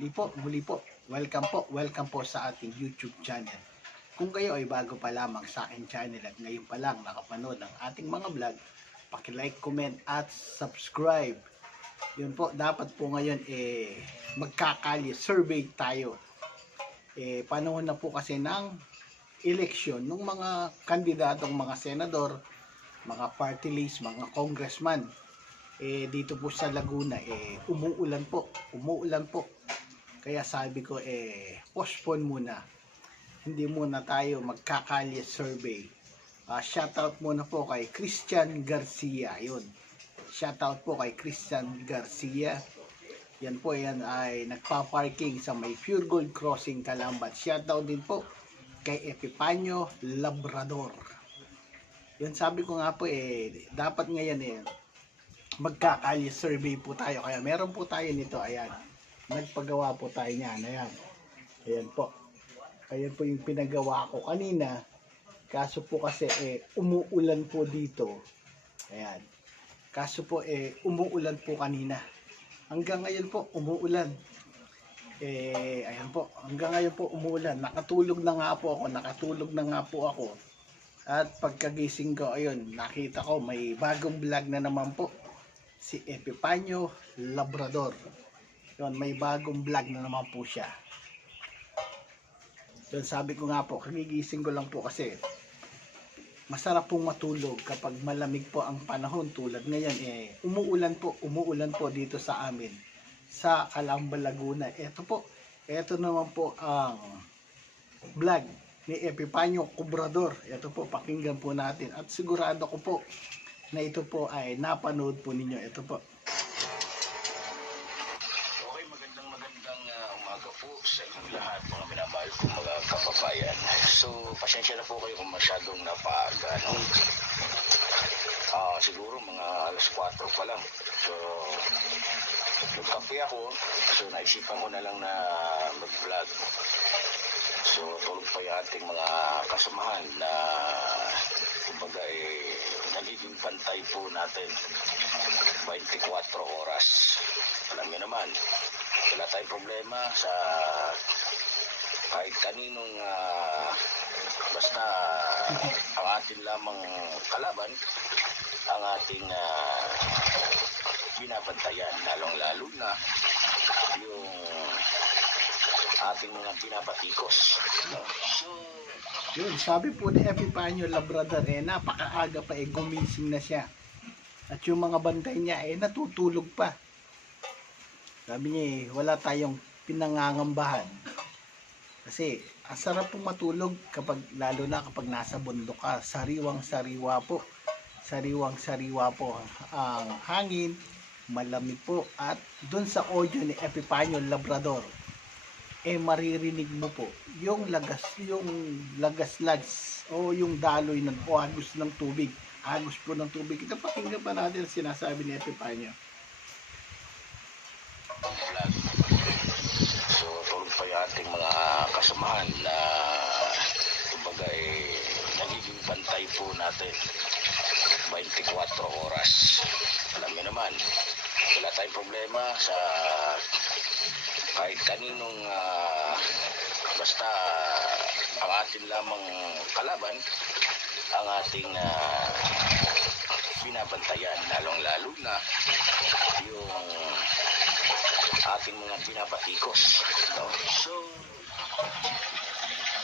Muli po, muli po. Welcome po, welcome po sa ating YouTube channel. Kung kayo ay bago pa lamang sa aking channel at ngayon pa lang nakapanood ng ating mga vlog, paki-like, comment at subscribe. Yun po, dapat po ngayon eh magkakali, survey tayo. Eh panahon na po kasi ng eleksyon ng mga kandidatong mga senador, mga party list, mga congressman. Eh dito po sa Laguna eh umuulan po, umuulan po. Kaya sabi ko eh postpone muna. Hindi muna tayo magkakalye survey. Ah, shoutout muna po kay Christian Garcia. Yun. Shoutout po kay Christian Garcia. Yan po yan ay nagpa-parking sa may Pure Gold Crossing Kalambat. Shoutout din po kay Epipanyo Labrador. Yun sabi ko nga po eh dapat ngayon eh magkakalye survey po tayo. Kaya meron po tayo nito. Ayan. Nagpagawa po tayo niyan. Ayan. Ayan po. Ayan po yung pinagawa ko kanina. Kaso po kasi eh, umuulan po dito. Ayan. Kaso po eh, umuulan po kanina. Hanggang ngayon po, umuulan. Eh, ayan po. Hanggang ngayon po, umuulan. Nakatulog na nga po ako. Nakatulog na nga po ako. At pagkagising ko, ayun, nakita ko may bagong vlog na naman po. Si Epipanyo Labrador. Yun, may bagong vlog na naman po siya. Yun, sabi ko nga po, kagigising ko lang po kasi masarap pong matulog kapag malamig po ang panahon. Tulad ngayon eh umuulan po umuulan po dito sa amin sa Calamba Laguna. Ito po ito naman po ang vlog ni Epipanyo Cobrador. Ito po pakinggan po natin. At sigurado ko po na ito po ay napanood po ninyo. Ito po Okay, magandang magandang ah, umaga po sa inyong lahat, mga minamahal kong mga kababayan. So, pasensya na po kayo kung masyadong napaaga. No? Ah, siguro mga alas 4 pa lang. So, nagkape ako. So, naisipan ko na lang na mag-vlog. So, tulog pa yung ating mga kasamahan na kumbaga eh, nagiging pantay po natin 24 oras. Alam niyo naman, wala tayong problema sa kahit kaninong ah, basta ang atin lamang kalaban, ang ating uh, binabantayan, lalong-lalo na yung ating mga binabatikos. No? So, Yun, sabi po ni Epipanyo Labrador eh, napakaaga pa eh, gumising na siya. At yung mga bantay niya eh, natutulog pa. Sabi niya eh, wala tayong pinangangambahan. Kasi, ang sarap pong matulog kapag, lalo na kapag nasa bundok ka, sariwang-sariwa po. Sariwang-sariwa po ang hangin, malamig po. At dun sa audio ni Epipanyo Labrador, eh maririnig mo po yung lagas yung lagas-lags o yung daloy ng o agos ng tubig agos po ng tubig ito pakinggan pa natin ang sinasabi ni Epipanyo vlog. So, tulog pa yung ating mga kasamahan na kumbaga eh, nagiging bantay po natin 24 oras. Alam niyo naman, wala tayong problema sa kahit kaninong ah, basta ang atin lamang kalaban, ang ating ah, binabantayan, lalong-lalo na yung ating mga binabatikos. No? So,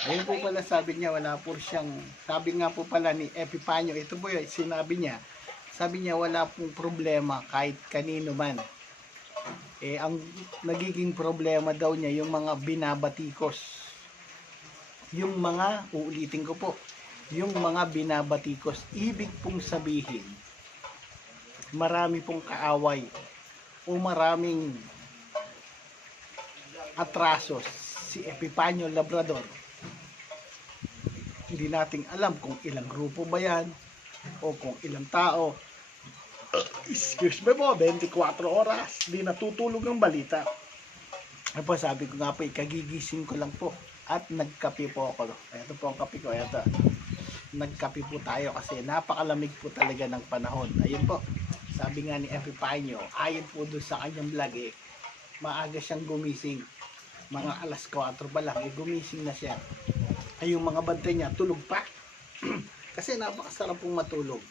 ayun po pala sabi niya wala po siyang sabi nga po pala ni Epipanyo ito po yung sinabi niya sabi niya wala pong problema kahit kanino man. Eh ang nagiging problema daw niya yung mga binabatikos. Yung mga uulitin ko po yung mga binabatikos ibig pong sabihin marami pong kaaway o maraming atrasos si Epipanyo Labrador. Hindi nating alam kung ilang grupo ba yan o kung ilang tao. Excuse me po 24 oras. Di natutulog ng balita. Ano po sabi ko nga po ikagigising ko lang po. At nagkape po ako. Ito po ang kape ko ito nagkape po tayo kasi napakalamig po talaga ng panahon. Ayun po sabi nga ni Epipanyo ayon po doon sa kanyang vlog eh maaga siyang gumising. Mga alas 4 pa lang, eh, gumising na siya. Ay yung mga bantay niya, tulog pa. Kasi napakasarap pong matulog.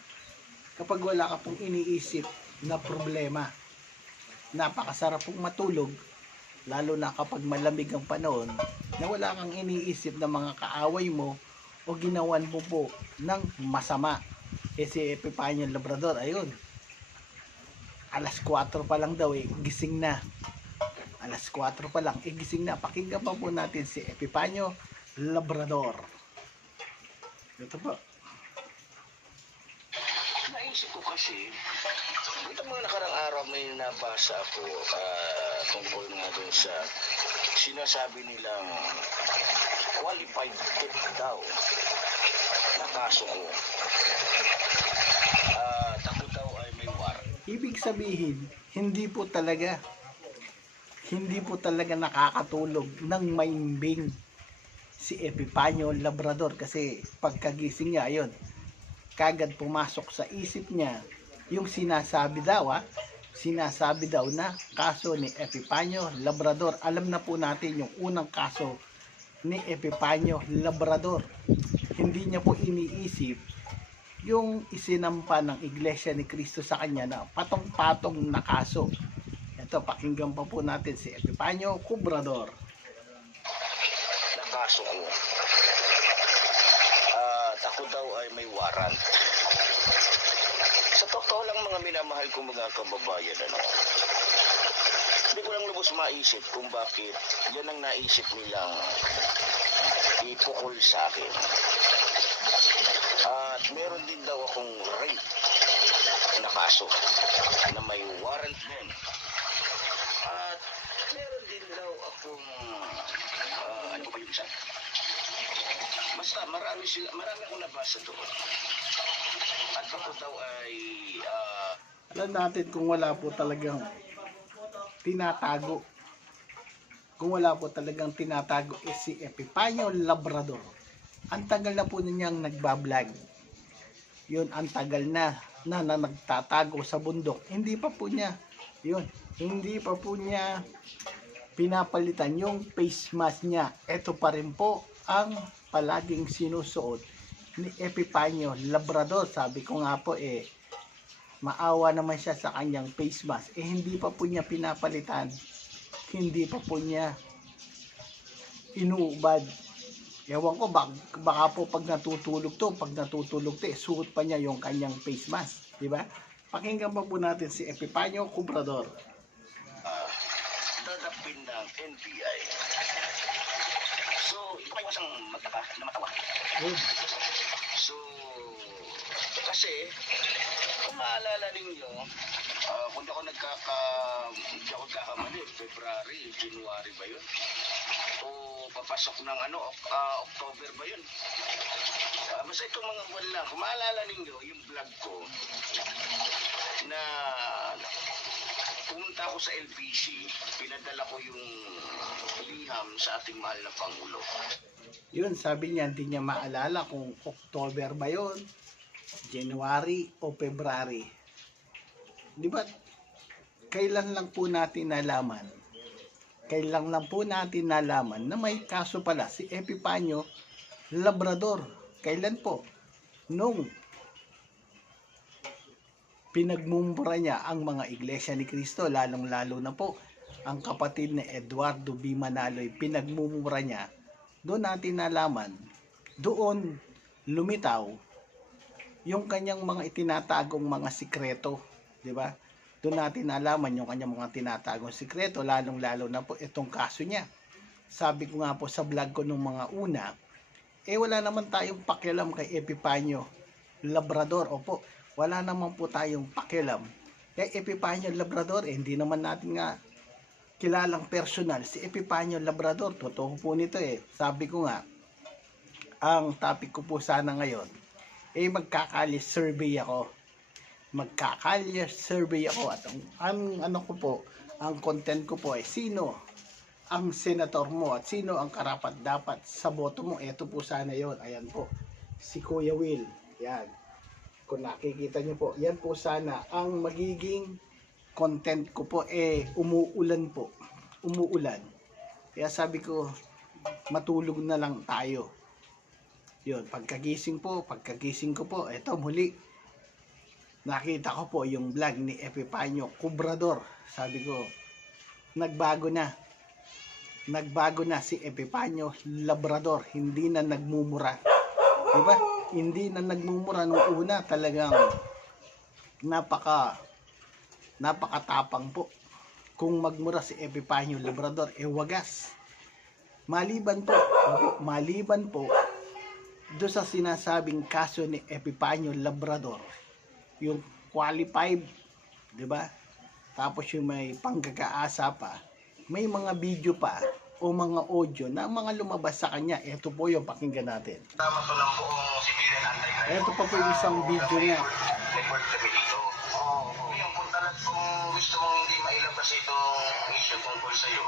Kapag wala ka pong iniisip na problema, napakasarap pong matulog, lalo na kapag malamig ang panahon, na wala kang iniisip na mga kaaway mo o ginawan mo po ng masama. Eh si Epipanyo Labrador, ayun, alas 4 pa lang daw eh, gising na. Alas 4 pa lang, eh gising na. Pakinggan pa po natin si Epipanyo Labrador. Ito po. Naisip ko kasi, ito mga nakarang araw may nabasa ako ah, tungkol nga dun sa sinasabi nilang qualified tip daw na kaso ko. At ako daw ay may warrant. Ibig sabihin, hindi po talaga hindi po talaga nakakatulog ng maimbing si Epipanyo Labrador kasi pagkagising niya, ayun, kagad pumasok sa isip niya yung sinasabi daw, ah, sinasabi daw na kaso ni Epipanyo Labrador. Alam na po natin yung unang kaso ni Epipanyo Labrador. Hindi niya po iniisip yung isinampa ng Iglesia ni Cristo sa kanya na patong-patong na kaso. Ito, pakinggan pa po natin si Epipanyo Cubrador. na kaso ko. At ako daw ay may warrant. Sa totoo lang mga minamahal kong mga kababayan, ano, hindi ko lang lubos maisip kung bakit yan ang naisip nilang ipukol sa akin. At meron din daw akong rape na kaso na may warrant din. At meron din akong ah, ano pa yung isa? Basta marami sila, marami akong nabasa doon. At ako daw ay ah, Alam natin kung wala po talagang tinatago. Kung wala po talagang tinatago is si Epipanyo Labrador. Ang tagal na po ninyang nagbablog. Yun, ang tagal na na, na nagtatago sa bundok. Hindi pa po niya, yun, hindi pa po niya pinapalitan yung face mask niya. Ito pa rin po ang palaging sinusuot ni Epipanyo Labrador. Sabi ko nga po eh, maawa naman siya sa kanyang face mask. Eh hindi pa po niya pinapalitan. Hindi pa po niya inuubad. Ewan ko, bak, baka po pag natutulog to, pag natutulog to, eh, suot pa niya yung kanyang face mask. Di ba? Pakinggan pa po natin si Epipanyo Cubrador. Dadapin ng NBI. So, ito kayo isang magtaka na matawa. Yun. So, kasi, kung maalala ninyo, ah, kung ako nagkaka, hindi ako nagkakamali, February, January ba yun? O papasok ng ano, ah, October ba yun? Ah, basta itong mga buwan lang, kung maalala ninyo, yung vlog ko, ako sa LBC, pinadala ko yung liham sa ating mahal na Pangulo. Yun, sabi niya, hindi niya maalala kung October ba yun, January o February. Di ba? Kailan lang po natin nalaman, kailan lang po natin nalaman na may kaso pala si Epipanyo Labrador. Kailan po? Nung pinagmumura niya ang mga iglesia ni Cristo, lalong-lalo na po ang kapatid ni Eduardo B. Manaloy, pinagmumura niya doon natin nalaman, doon lumitaw yung kanyang mga itinatagong mga sikreto, di ba? Doon natin nalaman yung kanyang mga tinatagong sikreto, lalong-lalo na po itong kaso niya. Sabi ko nga po sa vlog ko nung mga una, eh wala naman tayong pakialam kay Epipanyo Labrador. Opo, wala naman po tayong pakialam kay Epipanyo Labrador. Eh, hindi naman natin nga kilalang personal si Epipanyo Labrador. Totoo po nito eh. Sabi ko nga, ang topic ko po sana ngayon, eh magkakali survey ako. Magkakali survey ako at ang, ang ano ko po, ang content ko po ay sino ang senator mo at sino ang karapat dapat sa boto mo. Ito po sana yon Ayan po. Si Kuya Will. Yan. Kung nakikita nyo po, yan po sana ang magiging content ko po eh umuulan po. umuulan. Kaya sabi ko, matulog na lang tayo. Yun, pagkagising po, pagkagising ko po, eto muli, nakita ko po yung vlog ni Epipanyo Kubrador. Sabi ko, nagbago na. Nagbago na si Epipanyo Labrador. Hindi na nagmumura. Di ba? Hindi na nagmumura nung una. Talagang napaka napakatapang po. Kung magmura si Epipanyo Labrador, eh wagas. Maliban po, maliban po, do sa sinasabing kaso ni Epipanyo Labrador, yung qualified, di ba? Tapos yung may panggagaasa pa, may mga video pa o mga audio na mga lumabas sa kanya. Ito po yung pakinggan natin. Tama to ng buong civilian anti-crime. Ito pa po yung isang video niya. Report kami dito. Oo. Yung kung talagang kung gusto mong hindi mailabas itong issue tungkol sa'yo,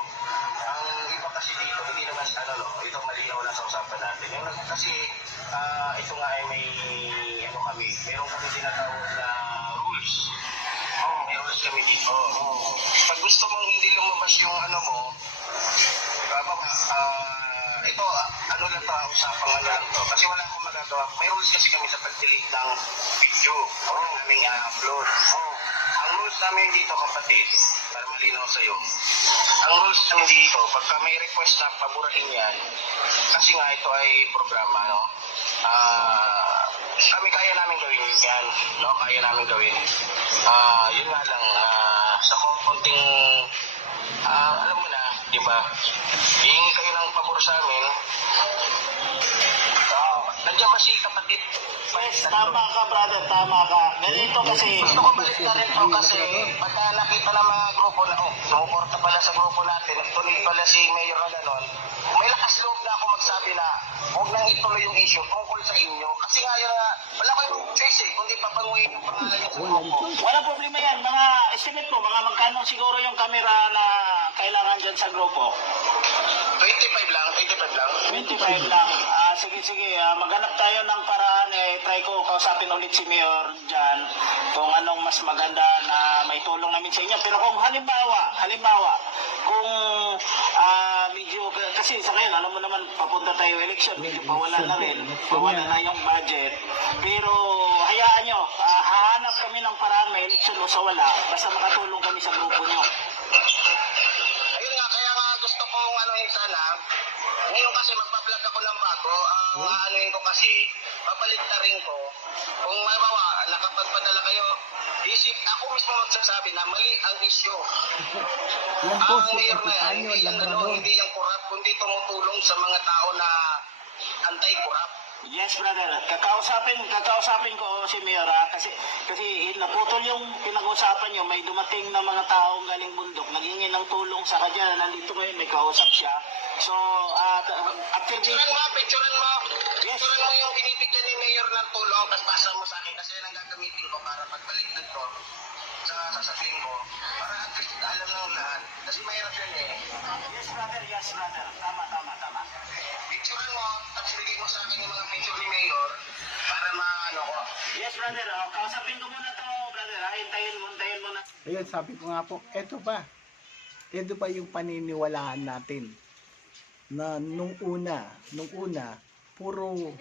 ang iba kasi dito, hindi naman sa ano, no, ito malinaw na sa usapan natin. Yung kasi ah, ito nga ay may, ano kami, meron kami tinatawag na rules. Oo, may rules kami dito. Oo. Pag gusto mong hindi lumabas yung ano mo, Diba, ah, ito, ah, ano lang ah, usapang ano lang to. Kasi wala akong magagawa. May rules kasi kami sa pag-delete ng video. Oh. aming upload. Oh. Ang rules namin dito, kapatid, para malinaw sa'yo. Ang rules namin dito, pagka may request na paburahin yan, kasi nga ito ay programa, no? Ah, kami kaya namin gawin yan, no? Kaya namin gawin. Ah, yun nga lang, ah, sa konting Ah, alam mo na, di ba? Hihingi kayo ng pabor sa amin. Nandiyan ba si kapatid? Yes, tama ka brother, tama ka. Ganito kasi, Gusto ko balik na rin to kasi pagka nakita ng mga grupo na, oh, sumuporta pala sa grupo natin, tuloy pala si Mayor na ganon, may lakas loob na ako magsabi na huwag nang ituloy yung issue tungkol sa inyo. Kasi nga yun na, wala kayong choice eh, kundi papanguhin yung pangalan niyo sa grupo. walang problema yan. Mga estimate mo, mga magkano siguro yung camera na kailangan dyan sa grupo? 25 lang, 25 lang. 25 lang. Sige, sige. Ah, maghanap tayo ng paraan. Eh, try ko kausapin ulit si Mayor dyan kung anong mas maganda na may tulong namin sa inyo. Pero kung halimbawa, halimbawa, kung ah, medyo, kasi sa ngayon, alam mo naman, papunta tayo election, medyo pawala na rin. Pawala na yung budget. Pero hayaan nyo, ah, hahanap kami ng paraan, may election o sa wala, basta makatulong kami sa grupo nyo. Sana, ngayon kasi magpa-vlog ako ng bago, ang aanuin ko kasi, babalik na rin ko, kung mabawa, nakapagpadala kayo, isip, ako mismo magsasabi na mali ang issue. Yan po Ang si mayor na yan, hindi yung, ano, Labrador. hindi yung corrupt, kundi tumutulong sa mga tao na anti-corrupt. Yes, brother. Kakausapin, kakausapin ko si Mayor ah, kasi kasi naputol yung pinag-usapan niyo, may dumating na mga taong galing bundok, nagingin ng tulong sa kanya, nandito ngayon, may kausap siya. So, at after the, Picturean mo, picturean mo. Yes. Picturean mo yung binibigyan ni Mayor ng tulong, tapos pasa mo sa akin kasi yan ang gagamitin ko para pagbalik na to sa sasabihin ko, para at least alam ng lahat. Kasi mahirap yan eh. yes, brother, yes, brother. Tama, tama, tama. Picturean mo, tapos bigay mo sa akin yung mga picture ni Mayor para maano ko. Yes, brother. Oh, kausapin ko muna to, brother. Ah, hintayin mo, hintayin mo na. Ayun, sabi ko nga po, eto pa. Ito pa yung paniniwalaan natin. Na nung una, nung una, puro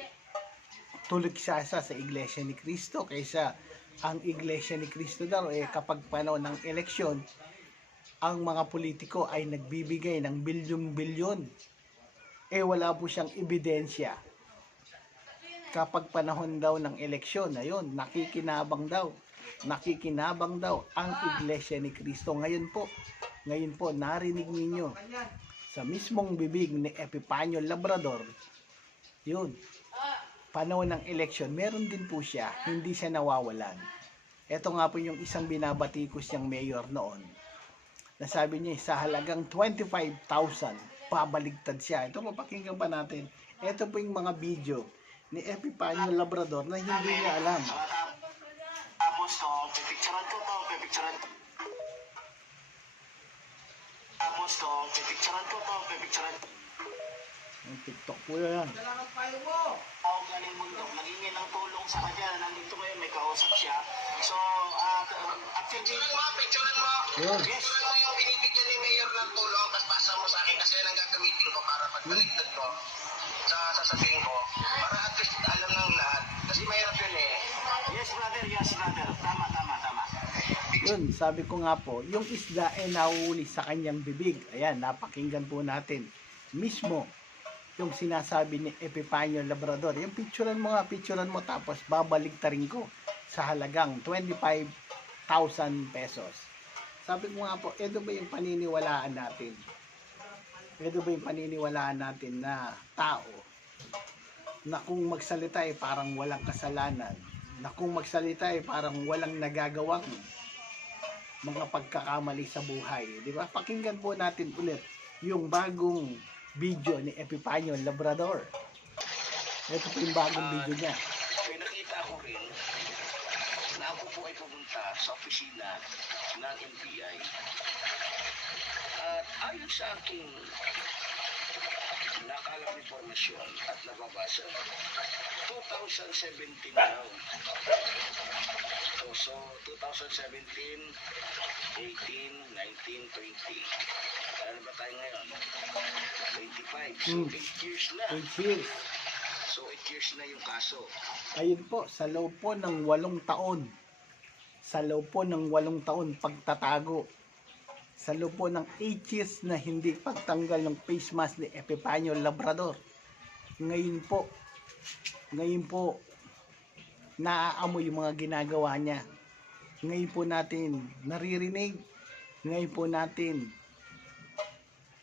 tuligsasa sa Iglesia ni Cristo kaysa ang Iglesia ni Cristo daw eh kapag panahon ng eleksyon ang mga politiko ay nagbibigay ng bilyon-bilyon eh wala po siyang ebidensya. Kapag panahon daw ng eleksyon ayun nakikinabang daw nakikinabang daw ang Iglesia ni Cristo. Ngayon po ngayon po narinig ninyo sa mismong bibig ni Epipanyo Labrador yun panahon ng eleksyon, meron din po siya, hindi siya nawawalan. Ito nga po yung isang binabatikos niyang mayor noon. Nasabi niya, sa halagang 25,000, pabaligtad siya. Ito, mapakinggan pa natin. Ito po yung mga video ni Epipanyo Labrador na hindi niya alam. Tapos to, pipicturean ko to, pipicturean ko. Yung TikTok po yan. Ako galing mundo, nagingin ng tulong sa kanya. Nandito ngayon, may kausap siya. So, uh, actually, Picturean mo, picturean mo. Yes, Picturean mo yung binibigyan ni Mayor ng tulong, tapos pasa mo sa akin kasi yan ang gagamitin ko para pag baligtad ko sa sasabihin ko, para at least alam ng lahat. Kasi mahirap yun eh. yes brother, yes brother. Tama. Yun, sabi ko nga po, yung isda ay nauuli sa kanyang bibig. Ayan, napakinggan po natin. Mismo, yung sinasabi ni Epifanio Labrador. Yung picturean mo nga, picturean mo tapos babaligtarin ko sa halagang 25,000 pesos. Sabi ko nga po, ito ba yung paniniwalaan natin? Ito ba yung paniniwalaan natin na tao na kung magsalita ay parang walang kasalanan, na kung magsalita ay parang walang nagagawang mga pagkakamali sa buhay. Di ba? Pakinggan po natin ulit yung bagong video ni Epifanio Labrador. Ito po yung bagong video niya. May nakita ko rin na ako po ay pumunta sa opisina ng NBI. At ayon sa aking nakalang informasyon at nababasa, 2017 daw. So, so 2017, 18, 19, 20. Ano ba tayo ngayon? 25. So, Hmm. 8 years na. 8 years. So, 8 years na yung kaso. Ayun po, sa loob po ng walong taon. Sa loob po ng walong taon pagtatago. Sa loob po ng 8 years na hindi pagtanggal ng face mask ni Epifanio Labrador. Ngayon po, ngayon po, naaamoy yung mga ginagawa niya. Ngayon po natin naririnig. Ngayon po natin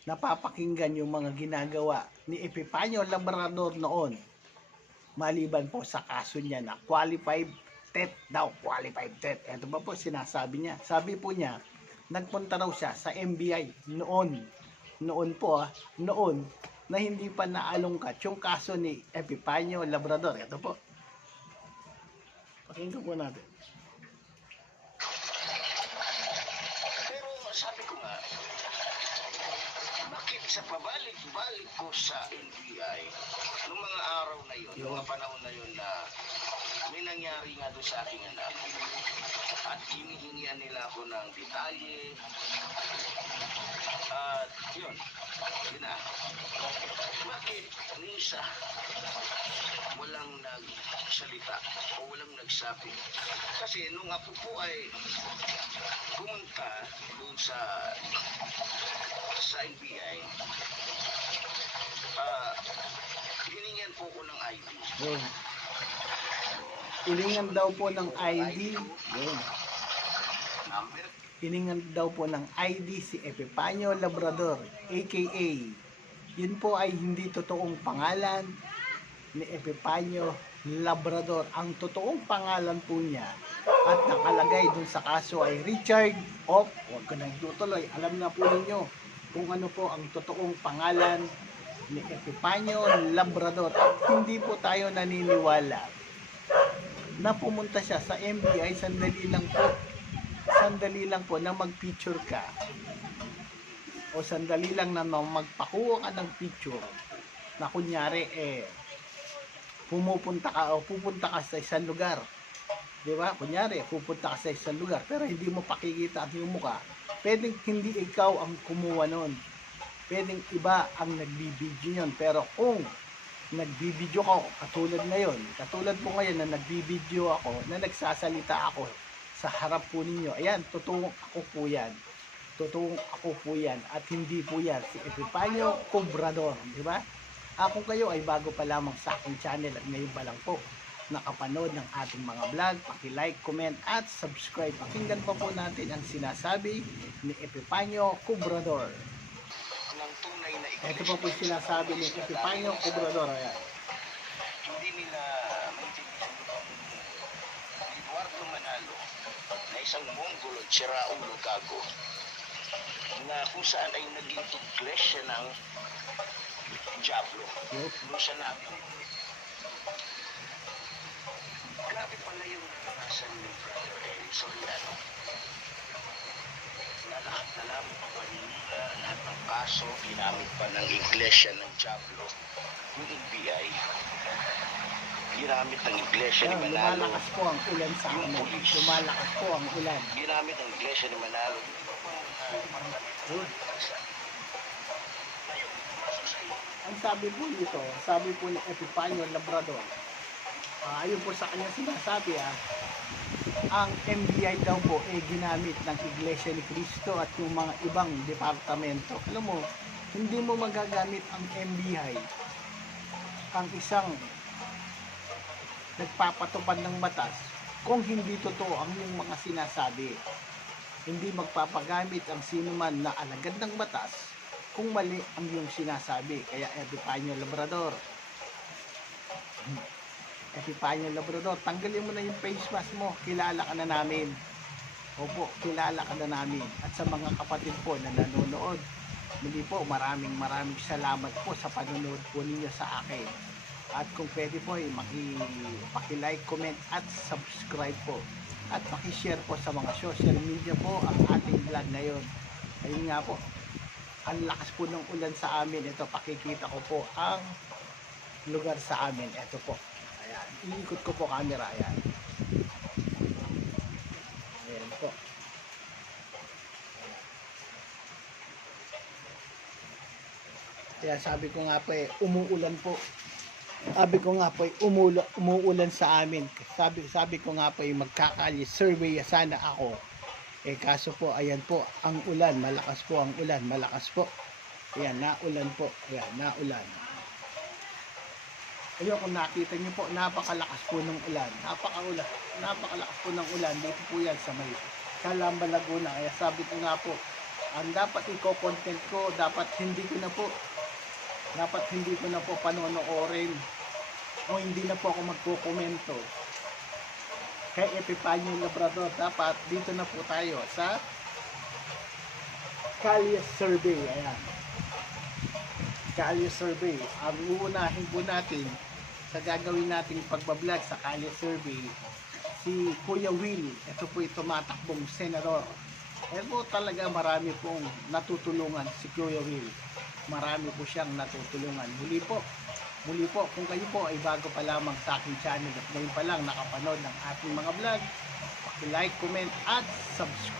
napapakinggan yung mga ginagawa ni Epifanio Labrador noon maliban po sa kaso niya na qualified TET daw, qualified TET. Ito ba po sinasabi niya? Sabi po niya, nagpunta raw siya sa MBI noon. Noon po ah, noon na hindi pa naalungkat yung kaso ni Epifanio Labrador. Ito po. Pakinggan po natin. Pero sabi ko nga, bakit sa pabalik-balik ko sa NBI, nung mga araw na yun, Yun. mga panahon na yun na may nangyari nga doon sa aking anak, at hinihingian nila ako ng detalye, at yun, yun na. Bakit Nisa walang nagsalita o walang nagsabi? Kasi nung ako po ay pumunta doon sa sa NBI, ah, hiningan po ko ng ID. Yun. Ilingan daw po ng ID. Yun. Number Hiningan daw po ng ID si Epifanio Labrador, aka yun po ay hindi totoong pangalan ni Epifanio Labrador. Ang totoong pangalan po niya at nakalagay dun sa kaso ay Richard of, huwag ko nang tutuloy, alam na po ninyo kung ano po ang totoong pangalan ni Epifanio Labrador. At hindi po tayo naniniwala na pumunta siya sa MBI sandali lang po sandali lang po na mag-picture ka o sandali lang na magpakuha ka ng picture na kunyari eh pumupunta ka o pupunta ka sa isang lugar. Di ba? Kunyari pupunta ka sa isang lugar pero hindi mo pakikita ang iyong mukha. Pwedeng hindi ikaw ang kumuha nun. Pwedeng iba ang nagbibideo yun. Pero kung nagbibideo ka katulad ngayon katulad po ngayon na nagbibideo ako na nagsasalita ako sa harap po ninyo ayan totoo ako po yan. Totoo ako po yan. At hindi po yan si Epifanio Cobrador di ba ako kayo ay bago pa lamang sa aking channel at ngayon pa lang po nakapanood ng ating mga vlog paki-like, comment at subscribe. Pakinggan pa po natin ang sinasabi ni tunay na ito pa po yung sinasabi ni Epifanio Cobrador ayan. Hindi nila maintindihan ni Eduardo Manalo na isang Mongol at siraulo gago na kung saan ay naging iglesia ng Diablo Yup. doon sa namin. Grabe pala yung naranasan ni Brother Eric Soriano. lahat na namin ng Manila, lahat ng kaso, ginamit pa ng Iglesia ng Diablo, yung NBI. Ginamit ng Iglesia ni Manalo. lumalakas po ang ulan sa amin. Lumalakas po ang ulan. Ginamit ng Iglesia ni Manalo. Yung iba pang uh, mga Yun. bansa. Ngayon, pumasok sa iyo. Ang sabi po nito, sabi po ni Epifanio Labrador, ah, ayun po sa kanya sinasabi ah, ang MBI daw po ay ginamit ng Iglesia ni Cristo at yung mga ibang departamento. Alam mo, hindi mo magagamit ang MBI ang isang nagpapatupad ng batas kung hindi totoo ang yung mga sinasabi. Hindi magpapagamit ang sinuman na alagad ng batas kung mali ang yung sinasabi. Kaya Epifanio Labrador. Epifanio Labrador, tanggalin mo na yung face mask mo. Kilala ka na namin. Opo, kilala ka na namin. At sa mga kapatid po na nanonood, muli po, maraming maraming salamat po sa panonood po ninyo sa akin. At kung pwede po, eh, maki, paki-like, comment at subscribe po. At paki-share po sa mga social media po ang ating vlog ngayon. Ayun nga po, ang lakas po ng ulan sa amin. Ito, pakikita ko po ang lugar sa amin. Ito po. Ayan. Iikot ko po camera. Ayan. Ayan po. Kaya sabi ko nga po eh, umuulan po. Sabi ko nga po, eh, umula, umuulan sa amin. Sabi, sabi ko nga po, eh, magkakali survey sana ako. Eh kaso po, ayan po, ang ulan, malakas po ang ulan, malakas po. Ayan, naulan po. Ayan, naulan. Ayun, kung nakita niyo po, napakalakas po ng ulan. Napakaulan. Napakalakas po ng ulan. Dito po yan sa may Calamba, Laguna. Kaya sabi ko nga po, ang dapat i-content ko, dapat hindi ko na po, dapat hindi ko na po panonoorin o hindi na po ako magkukomento kay Epifanio Labrador. Dapat dito na po tayo sa Calles Survey. Ayan. Calles Survey. Ang uunahin po natin sa gagawin nating pagbablog sa Calles Survey si Kuya Will. Ito po yung tumatakbong senador. Ito po talaga marami pong natutulungan si Kuya Will. Marami po siyang natutulungan. Muli po, Muli po, kung kayo po ay bago pa lamang sa aking channel at ngayon pa lang nakapanood ng ating mga vlog, like, comment, at subscribe.